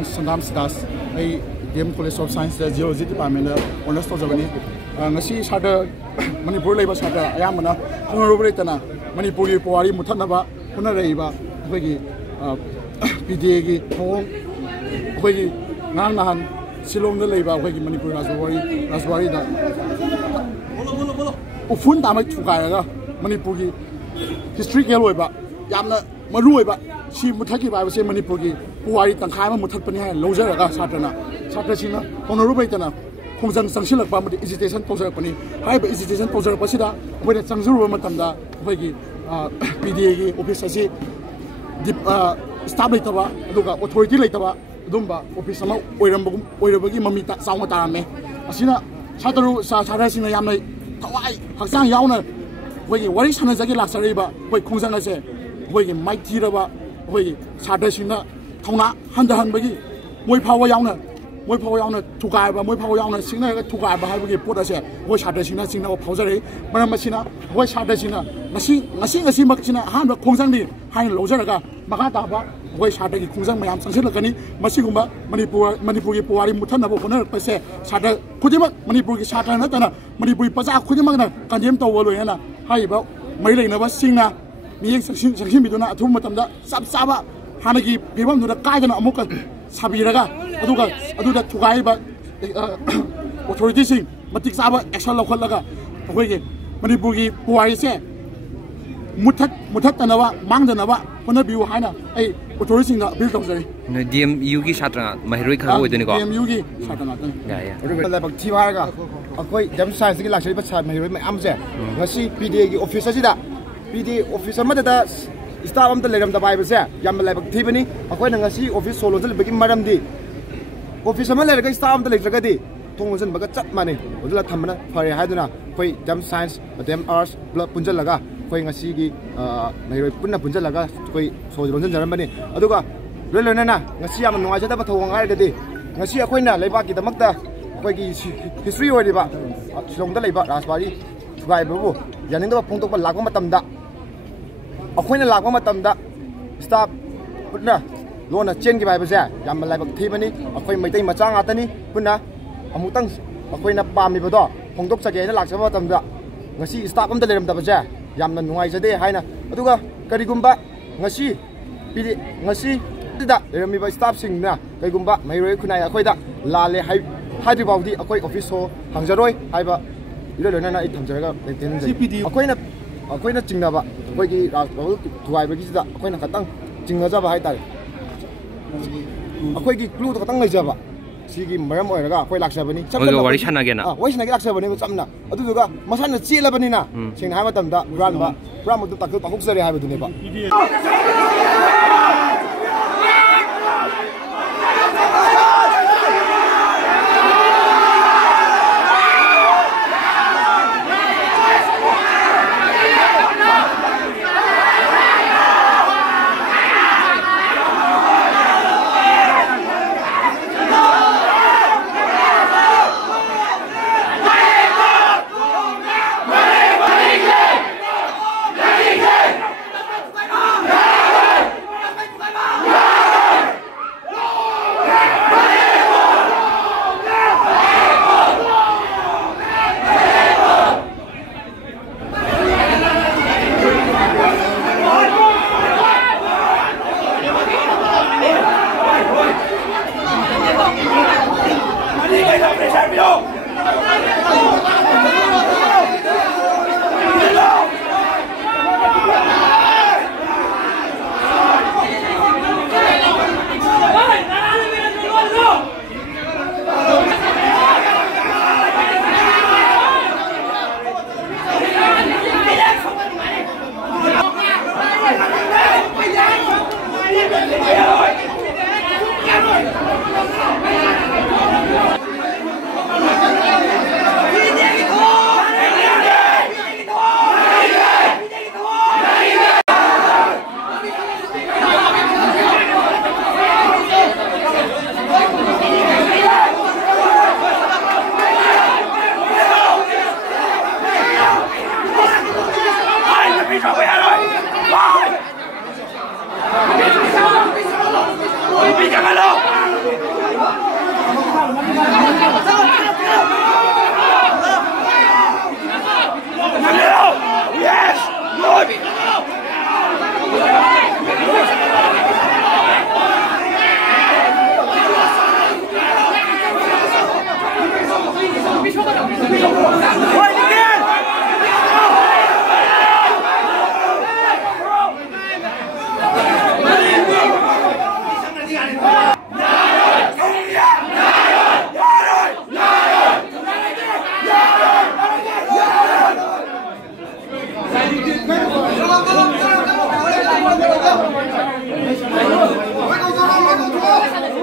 Sandam Sidas, DM College of Science, the Geology Department, Honors for Germany. Nasi Shada Manipur Labor Shada, Ayamana, Honorable Manipuri, Puari, Mutanaba, Honareva, Wiggy, PDA, Home, Wiggy, Nanahan, Silom the Labor, Wiggy Manipur, Raswari, Ufun Dama Chugaya, Manipuri, History Yellow, Yamna, Marueba, she Mutaki, I was saying Manipuri. Puari tangkai mutat panihan loser aga satana sina honorable tana khongjang sangsilak ba mudi hesitation poser pani haiba hesitation poser pasida boida changjuru matamda boigi PDA gi office asi staff laitaba aduga authority laitaba dumba office ama oirabagi mamita saunga tarame asina sataru sarasina yamna thawai haksang yauna boigi wari sanajagi laksariba boi khongjang ase boigi maithiraba boigi sadasina Tona Handahan Bagi, Moy Power Yana, Tukai, Moy Power Yana, Sina, Tukai, Bahagi, Potasa, Wash Hadasina, Sina, Posare, Maramasina, Wash Hadasina, Nasi Makina, Handa Kongzandi, Hein Lozaraga, Mahataba, Wash Hadaki Kongzang, Mayam, Sansilakani, Masigumba, Manipuri, Puari, Mutana, Pase, Sada, Kudima, Manipuri, Satanatana, Manipuri Pasa, Kudimana, Kandim to Woluana, Haiba, Marina, Sina, Niak Sakimiduna, Tumatanda, Saba. Hanagi Pibam to the Kagan Amoka Sabiraga, Aduga Tugaiba authorities, Matik Saba, Exala Kolaga, Away, Manibugi, Puaise, Mutatanawa, Mandanava, Honabu Hana, a authority built of the DM Yugi Shatra, Mahirika with the DM Yugi Satana. Tivaga, a quite them size the luxury, but Mahirima Amze, Nasi PDA officer, PD officer Mother. Start on the letter of the Bible, Yamalab Tiffany, a quite a office solo to begin Madam D. Officer Malay start on the letter Tongs and Bagat money, Udla Tamana, Fari Haduna, Quay, Dam Science, Dem Arts, Blood Punjalaga, Quaying a Sigi, Puna Punjalaga, Quay, Soldiers in Germany, Aduga, Relana, Nasiam and Wajata Tong I the day. Nasia Quina, Lebaki the Makta, Quay history or the back, Long the Leba, Raspberry, Bible, Yaninga Punto Lagamatamda. When a Lagamatamda, stop, Puna, Lona Chen Gibaza, Yamalab Tiffany, a quay Mate Machang Atani, Puna, Amutangs, a quay of Bami Bodo, Hongdoks again, Laxamatamda. Nasi stop on the letter of the Baza, Yamna Noisa de Haina, Aduga, Karigumba, Nasi, Nasi, there may be stop singing now, Karigumba, Mayre Kunaya Queda, Lale, Hydribawdi, a quay office, Hangzaroi, Iba. 이래 로나 이 탐저가 되는 지 아코이나 징나바 아코이기 두아이버기지다 아코이나 가땅 징나자바 하이달 아코이기 클루도 가땅 내자바 시기 머람 오이라가 아코이 락사바니 우리가 와리 샤나게나 와리 샤나게 락사바니 짬나 어두두가 마산나 찌라바니나 생나 하마 땀다 브라모도 딱 그 혹서리 하거든요 봐 Michael,